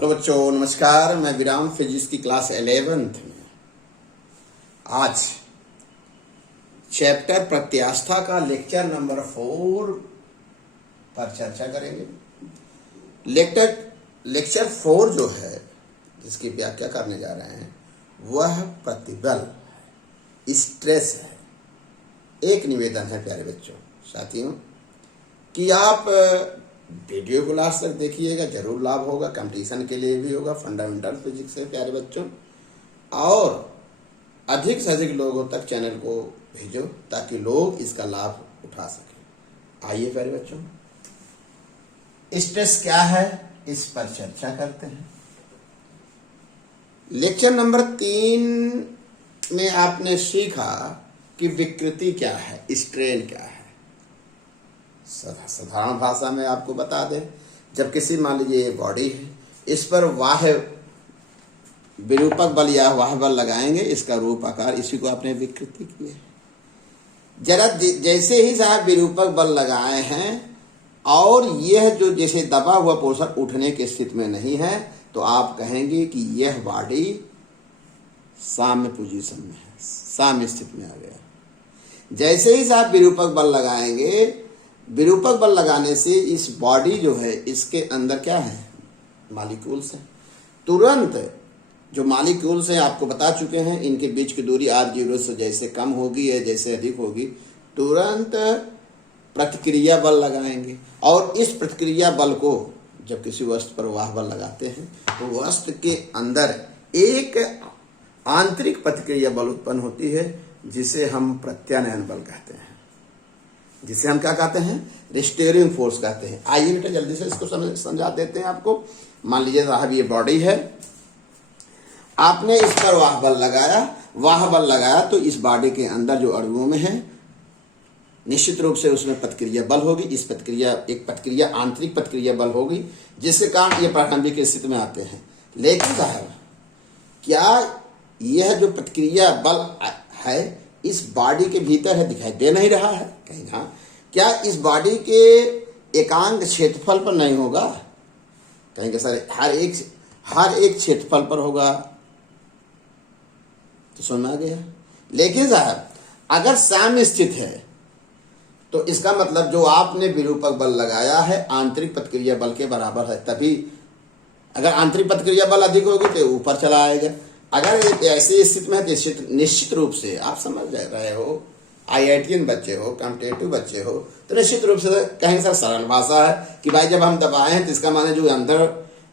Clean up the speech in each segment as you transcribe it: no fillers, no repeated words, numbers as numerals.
Hello बच्चों, नमस्कार। मैं विराम फिजिक्स की क्लास 11th में आज चैप्टर प्रत्यास्था का लेक्चर नंबर 4 पर चर्चा करेंगे। लेक्चर 4 जो है, जिसकी व्याख्या करने जा रहे हैं, वह प्रतिबल, स्ट्रेस है। एक निवेदन है प्यारे बच्चों, साथियों, कि आप वीडियो को लास्ट तक देखिएगा, जरूर लाभ होगा। कंपटीशन के लिए भी होगा, फंडामेंटल फिजिक्स है प्यारे बच्चों। और अधिक से अधिक लोगों तक चैनल को भेजो ताकि लोग इसका लाभ उठा सकें। आइए प्यारे बच्चों, स्ट्रेस क्या है इस पर चर्चा करते हैं। लेक्चर नंबर 3 में आपने सीखा कि विकृति क्या है, स्ट्रेन क्या है। साधारण भाषा में आपको बता दें, जब किसी, मान लीजिए ये बॉडी है, इस पर बाह्य विरूपक बल या वाह्य बल लगाएंगे, इसका रूप आकार, इसी को आपने विकृति की है। जरा जैसे ही साहब विरूपक बल लगाए हैं और यह जो जैसे दबा हुआ पोर्शन उठने की स्थिति में नहीं है, तो आप कहेंगे कि यह बॉडी साम्य पोजीशन में है, साम्य स्थिति में आ गया। जैसे ही साहब विरूपक बल लगाएंगे, विरूपक बल लगाने से इस बॉडी जो है, इसके अंदर क्या है, मॉलिक्यूल्स है। तुरंत जो मॉलिक्यूल्स हैं आपको बता चुके हैं, इनके बीच की दूरी r0 से जैसे कम होगी या जैसे अधिक होगी, तुरंत प्रतिक्रिया बल लगाएंगे। और इस प्रतिक्रिया बल को जब किसी वस्तु पर वाह बल लगाते हैं, तो वस्तु के अंदर एक आंतरिक प्रतिक्रिया बल उत्पन्न होती है, जिसे हम प्रत्यानयन बल कहते हैं, जिसे हम क्या कहते हैं, रिस्टोरिंग फोर्स कहते हैं। आइए बेटा जल्दी से इसको समझा देते हैं आपको। मान लीजिए साहब ये बॉडी है, आपने इस पर वाह बल लगाया, तो इस बॉडी के अंदर जो अणुओं में है, निश्चित रूप से उसमें प्रतिक्रिया बल होगी। इस प्रतिक्रिया आंतरिक प्रतिक्रिया बल होगी, जिसके कारण ये प्रारंभिक स्थिति में आते हैं। लेकिन साहब, क्या यह जो प्रतिक्रिया बल है इस बॉडी के भीतर है, दिखाई दे नहीं रहा है कहीं? हाँ, क्या इस बॉडी के एकांक क्षेत्रफल पर नहीं होगा? कहेंगे सर हर एक क्षेत्रफल पर होगा, तो समझ में आ गया। लेकिन साहब, अगर साम्य स्थित है, तो इसका मतलब जो आपने विरूपक बल लगाया है आंतरिक प्रतिक्रिया बल के बराबर है। तभी अगर आंतरिक प्रतिक्रिया बल अधिक होगी तो ऊपर चला आएगा। अगर ऐसी स्थिति में है तो निश्चित रूप से आप समझ रहे हो, IITian बच्चे हो, कॉम्पिटेटिव बच्चे हो, तो निश्चित रूप से कहीं सर सरल भाषा है कि भाई जब हम दबाए हैं तो इसका माने जो अंदर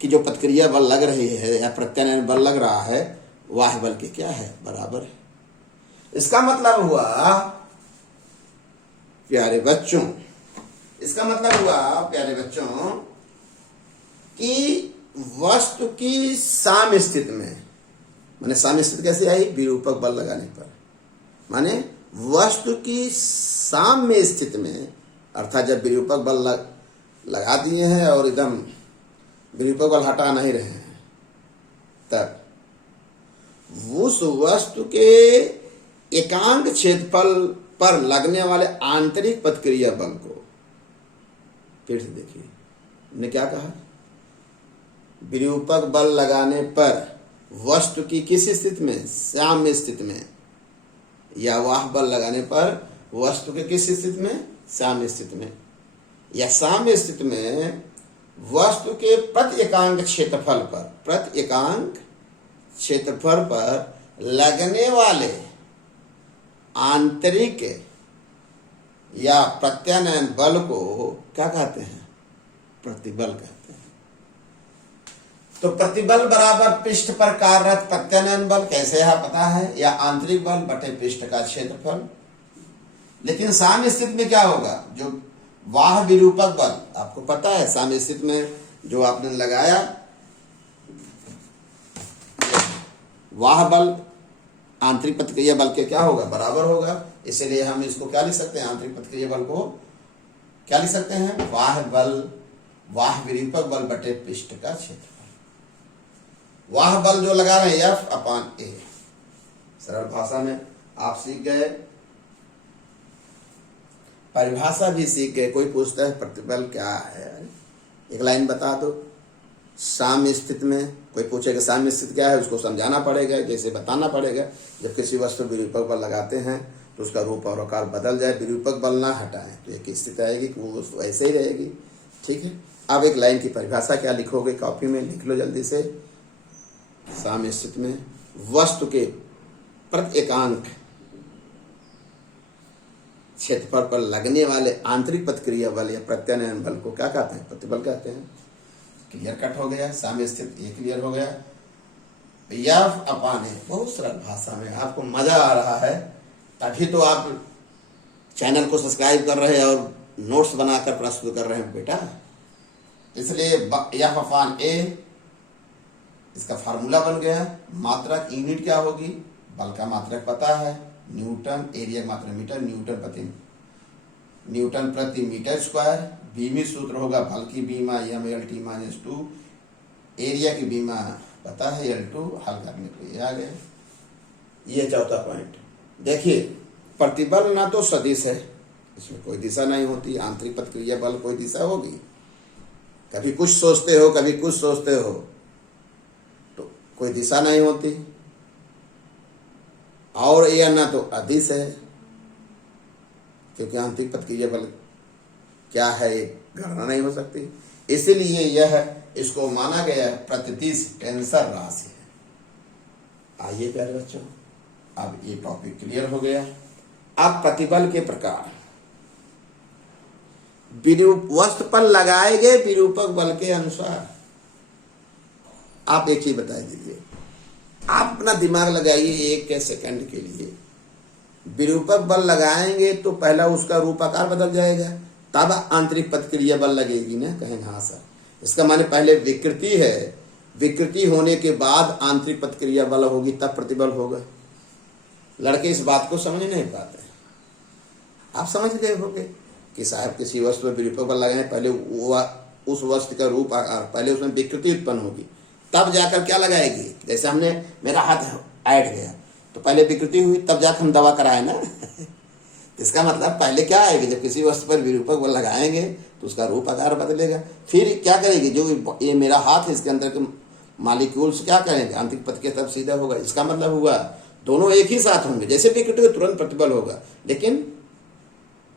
की जो प्रतिक्रिया बल लग रही है या प्रत्यानयन बल लग रहा है, वाह बल के क्या है, बराबर है। इसका मतलब हुआ प्यारे बच्चों, कि वस्तु की साम्य स्थिति में, माने साम्य स्थिति कैसे आई, विरूपक बल लगाने पर, माने वस्तु की साम्य स्थिति में, अर्थात जब विरूपक बल लगा दिए हैं और एकदम विरूपक बल हटा नहीं रहे हैं, तब उस वस्तु के एकांक क्षेत्रफल पर लगने वाले आंतरिक प्रतिक्रिया बल को, फिर से देखिए हमने क्या कहा, विरूपक बल लगाने पर वस्तु की किस स्थिति में, साम्य स्थिति में, या वाह बल लगाने पर वस्तु के किस स्थिति में, साम्य स्थिति में, या साम्य स्थिति में वस्तु के प्रति एकांक क्षेत्रफल पर लगने वाले आंतरिक या प्रत्यानयन बल को क्या कहते हैं, प्रतिबल कहते हैं। तो प्रतिबल बराबर पृष्ठ पर कार्यरत प्रत्यानयन बल कैसे है पता है, या आंतरिक बल बटे पृष्ठ का क्षेत्रफल। लेकिन साम्य स्थिति में क्या होगा, जो वाह विरूपक बल आपको पता है, साम्य स्थिति में जो आपने लगाया वाह बल आंतरिक प्रतिक्रिया बल के क्या होगा, बराबर होगा। इसलिए हम इसको क्या लिख सकते हैं, आंतरिक प्रतिक्रिया बल को क्या लिख सकते हैं, वाह विरूपक बल बटे पृष्ठ का क्षेत्रफल। वाह बल जो लगा रहे हैं F/A, सरल भाषा में आप सीख गए, परिभाषा भी सीख गए। कोई पूछता है प्रतिबल क्या है, एक लाइन बता दो, साम्य स्थिति में कोई पूछेगा साम्य स्थिति क्या है, उसको समझाना पड़ेगा, जैसे बताना पड़ेगा। जब किसी वस्तु विरूपक बल लगाते हैं तो उसका रूप और आकार बदल जाए, विरूपक बल ना हटाएं तो एक स्थिति आएगी कि वो वस्तु ऐसे ही रहेगी। ठीक है, अब एक लाइन की परिभाषा क्या लिखोगे, कॉपी में लिख लो जल्दी से। साम्य स्थिति में वस्तु के प्रति एकांक क्षेत्रफल पर लगने वाले आंतरिक प्रतिक्रिया बल या प्रत्यानयन बल को क्या कहते हैं, प्रतिबल कहते हैं। क्लियर कट हो गया, साम्य स्थिति ये क्लियर हो गया। यह अपान है, बहुत सरल भाषा में, आपको मजा आ रहा है तभी तो आप चैनल को सब्सक्राइब कर रहे हैं और नोट्स बनाकर प्रस्तुत कर रहे हैं बेटा। इसलिए यह अपान ए इसका फार्मूला बन गया। मात्रक यूनिट क्या होगी, बल का मात्रक पता है, न्यूटन, एरिया मात्रक मीटर, न्यूटन प्रति मीटर स्क्वायर। बीमी सूत्र होगा बल की बीमा MLT - 2, एरिया की बीमा पता है L2, हल करने के लिए आ गया। ये चौथा पॉइंट देखिए, प्रतिबल ना तो सदिश है, इसमें कोई दिशा नहीं होती। आंतरिक प्रतिक्रिया बल कोई दिशा होगी, कभी कुछ सोचते हो कभी कुछ सोचते हो तो कोई दिशा नहीं होती। और यह ना तो अदिश है, क्योंकि आंतरिक प्रतिक्रिया बल क्या है गणना नहीं हो सकती। इसीलिए यह इसको माना गया प्रतिदिश टेंसर राशि है। आइए प्यारे बच्चों, अब ये टॉपिक क्लियर हो गया। अब प्रतिबल के प्रकार, वस्तु पर लगाए गए विरूपक बल के अनुसार आप एक चीज बता दीजिए, आप अपना दिमाग लगाइए एक सेकंड के लिए। विरूपक बल लगाएंगे तो पहला उसका रूप आकार बदल जाएगा, तब आंतरिक प्रतिक्रिया बल लगेगी ना। कहेंगे हाँ सर, इसका माने पहले विकृति है, विकृति होने के बाद आंतरिक प्रतिक्रिया बल होगी, तब प्रतिबल होगा। लड़के इस बात को समझ नहीं पाते। आप समझ गए होंगे कि साहब किसी वस्तु पर विरूपक बल लगाए, पहले उस वस्तु का रूप आकार, पहले उसमें विकृति उत्पन्न होगी, तब जाकर क्या लगाएगी। जैसे हमने मेरा हाथ ऐड गया तो पहले विकृति हुई, तब जाकर हम दवा कराए ना। इसका मतलब पहले क्या आएगी, जब किसी वस्तु पर विरूपक बल लगाएंगे तो उसका रूप आकार बदलेगा। फिर क्या करेगी, जो ये मेरा हाथ है इसके अंदर के मॉलिक्यूल्स क्या करेंगे, आंतरिक प्रतिक्रिया तब सीधा होगा। इसका मतलब हुआ दोनों एक ही साथ होंगे। जैसे विकृति को तुरंत प्रतिबल होगा, लेकिन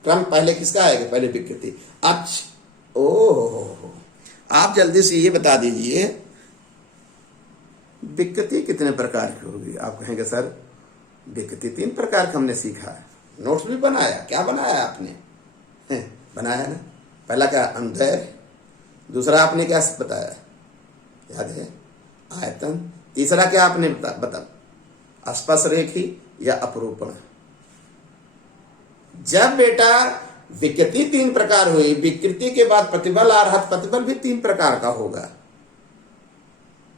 क्रम पहले किसका आएगा, पहले विकृति। अच्छा ओह, आप जल्दी से ये बता दीजिए विकृति कितने प्रकार की होगी। आप कहेंगे सर विकृति 3 प्रकार का हमने सीखा है, नोट्स भी बनाया। क्या बनाया आपने, बनाया ना। पहला क्या, अनुदैर्घ्य। दूसरा आपने क्या बताया, याद है, आयतन। तीसरा क्या आपने बता स्पर्शरेखी या अपरूपण। जब बेटा विकृति 3 प्रकार हुई, विकृति के बाद प्रतिबल आ रहा, प्रतिबल भी 3 प्रकार का होगा।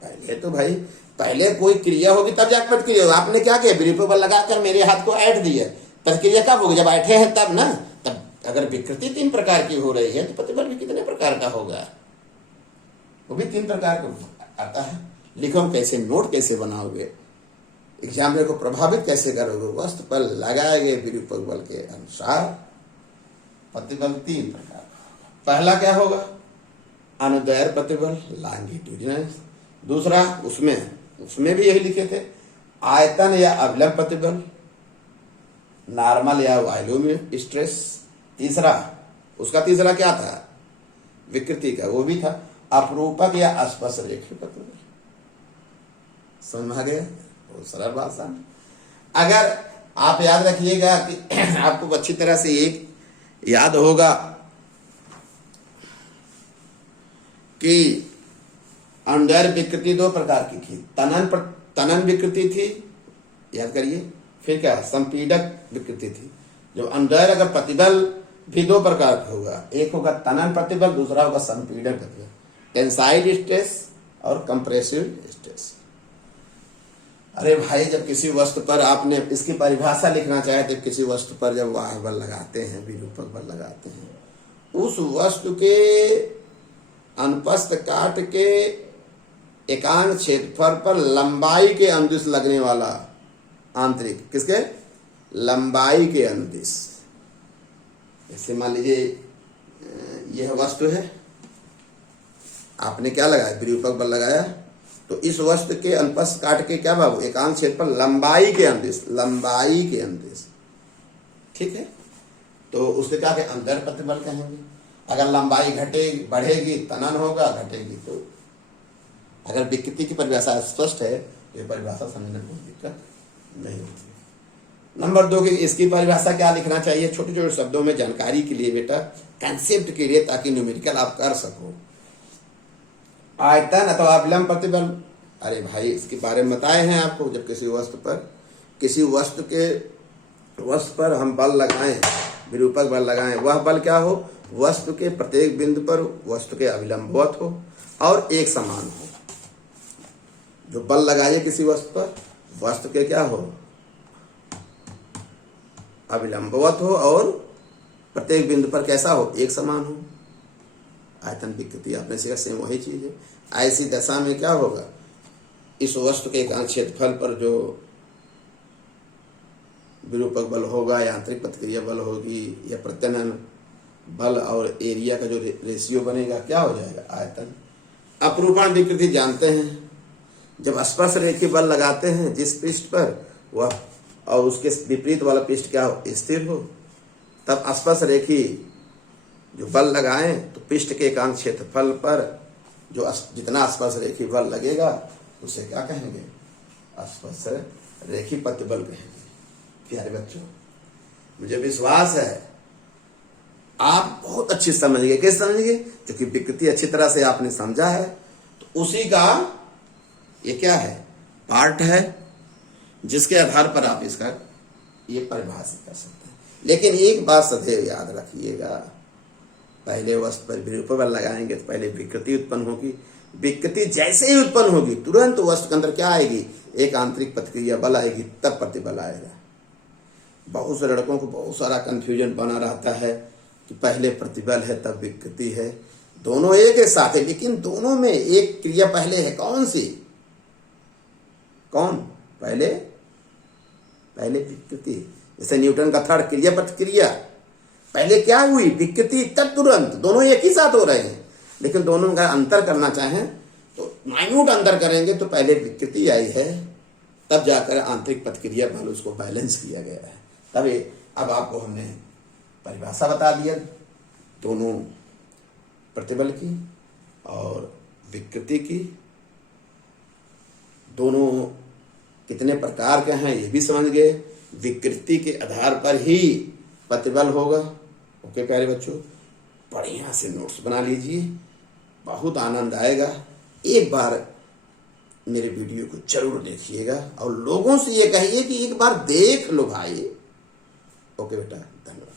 पहले तो भाई पहले कोई क्रिया होगी तब जाकर प्रतिक्रिया होगी। आपने क्या किया, विरूपक बल लगाकर मेरे हाथ को ऐंठ दिया, प्रतिक्रिया कब होगी, जब ऐंठे हैं तब ना। तब अगर विकृति 3 प्रकार की हो रही है तो प्रतिबल भी कितने प्रकार का होगा, वो भी 3 प्रकार का आता है। लिखो कैसे, नोट कैसे बनाओगे, एग्जामिनर को प्रभावित कैसे करोगे। वस्तु पर लगाए गए विरूपक बल के अनुसार प्रतिबल 3 प्रकार। पहला क्या होगा, अनुदैर्घ्य प्रतिबल, लॉन्गिट्यूडिनल। दूसरा उसमें भी यही लिखे थे, आयतन या अभिलंब प्रतिबल, नॉर्मल या वॉल्यूम स्ट्रेस। उसका तीसरा क्या था, विकृति का, वो भी था अपरूपक या स्पर्शरेखी प्रतिबल। समझ में आ गया, बहुत सरल भाषा में। अगर आप याद रखिएगा कि आपको अच्छी तरह से एक याद होगा कि अनुदैर्घ्य विकृति 2 प्रकार की थी, तनन विकृति थी, याद करिए। फिर क्या, संपीडक विकृति थी। जो अनुदैर्घ्य अगर प्रतिबल भी 2 प्रकार का होगा, एक होगा तनन प्रतिबल, दूसरा होगा संपीडक प्रतिबल, टेंसाइल स्ट्रेस और कंप्रेसिव स्ट्रेस। अरे भाई, जब किसी वस्तु पर आपने इसकी परिभाषा लिखना चाहे तो किसी वस्तु पर जब वाह्य बल लगाते हैं, विरूपक बल लगाते हैं, उस वस्तु के अनुप्रस्थ काट के एकांक क्षेत्रफल पर लंबाई के अनुदिश लगने वाला आंतरिक, किसके, लंबाई के अनुदिश। जैसे मान लीजिए यह वस्तु है, आपने क्या लगाया, विरूपक बल लगाया, तो इस वस्तु के अनुप्रस्थ काट के क्या बाबू, एकांक क्षेत्रफल लंबाई के अनुदिश, ठीक है। तो उससे क्या कहें, अंतर प्रतिबल कहेंगे। अगर लंबाई घटेगी बढ़ेगी तनन होगा, घटेगी तो। अगर विकृति की परिभाषा स्पष्ट है तो ये परिभाषा समझने में कोई दिक्कत नहीं होती। नंबर 2 की इसकी परिभाषा क्या लिखना चाहिए, छोटे छोटे शब्दों में जानकारी के लिए बेटा, कंसेप्ट के लिए, ताकि न्यूमेरिकल आप कर सको। आयतन अथवा अविलंब प्रतिबल, अरे भाई इसके बारे में बताए हैं आपको। जब किसी वस्तु पर हम बल लगाएं, विरूपक बल लगाएं, वह बल क्या हो, वस्तु के प्रत्येक बिंदु पर वस्तु के अविलंबवत हो और एक समान हो। जो बल लगाइए किसी वस्तु पर, वस्तु के क्या हो, अविलंबवत हो और प्रत्येक बिंदु पर कैसा हो, एक समान हो। आयतन विकृति आपने सीखा, सेम वही चीज है। ऐसी दशा में क्या होगा, इस वस्तु के एकांक क्षेत्रफल पर जो विरूपक बल होगा, यांत्रिक प्रतिक्रिया बल होगी, या प्रत्यनन बल और एरिया का जो रेशियो बनेगा, क्या हो जाएगा, आयतन। अपरूपण विकृति जानते हैं, जब स्पर्श रेखी बल लगाते हैं जिस पृष्ठ पर, वह और उसके विपरीत वाला पृष्ठ क्या हो, स्थिर हो, तब स्पर्श रेखी जो बल लगाएं तो पृष्ठ के एकांक क्षेत्रफल पर जो जितना स्पर्श रेखी बल लगेगा उसे क्या कहेंगे, स्पर्श रेखी प्रतिबल कहेंगे। प्यारे बच्चों, मुझे विश्वास है आप बहुत अच्छी समझेंगे। कैसे समझेंगे, क्योंकि विकृति अच्छी तरह से आपने समझा है, तो उसी का ये क्या है, पार्ट है, जिसके आधार पर आप इसका ये परिभाषित कर सकते हैं। लेकिन एक बात सदैव याद रखिएगा, पहले वस्तु पर विरूपक बल लगाएंगे तो पहले विकृति उत्पन्न होगी। विकृति जैसे ही उत्पन्न होगी तुरंत वस्तु के अंदर क्या आएगी, एक आंतरिक प्रतिक्रिया बल आएगी, तब प्रतिबल आएगा। बहुत से लड़कों को बहुत सारा कंफ्यूजन बना रहता है कि पहले प्रतिबल है तब विकृति है, दोनों एक ही साथ है, लेकिन दोनों में एक क्रिया पहले है। कौन सी, कौन पहले विकृति। जैसे न्यूटन का थर्ड क्रिया प्रतिक्रिया, पहले क्या हुई, विकृति, तब तुरंत, दोनों एक ही साथ हो रहे हैं। लेकिन दोनों का अंतर करना चाहें तो माइन्यूट अंतर करेंगे, तो पहले विकृति आई है, तब जाकर आंतरिक प्रतिक्रिया बल उसको बैलेंस किया गया है। तभी अब आपको हमने परिभाषा बता दिया दोनों प्रतिबल की और विकृति की, दोनों कितने प्रकार के हैं ये भी समझ गए। विकृति के आधार पर ही प्रतिबल होगा। ओके प्यारे बच्चों, बढ़िया से नोट्स बना लीजिए, बहुत आनंद आएगा। एक बार मेरे वीडियो को जरूर देखिएगा और लोगों से ये कहिए कि एक बार देख लो भाई। ओके बेटा, धन्यवाद।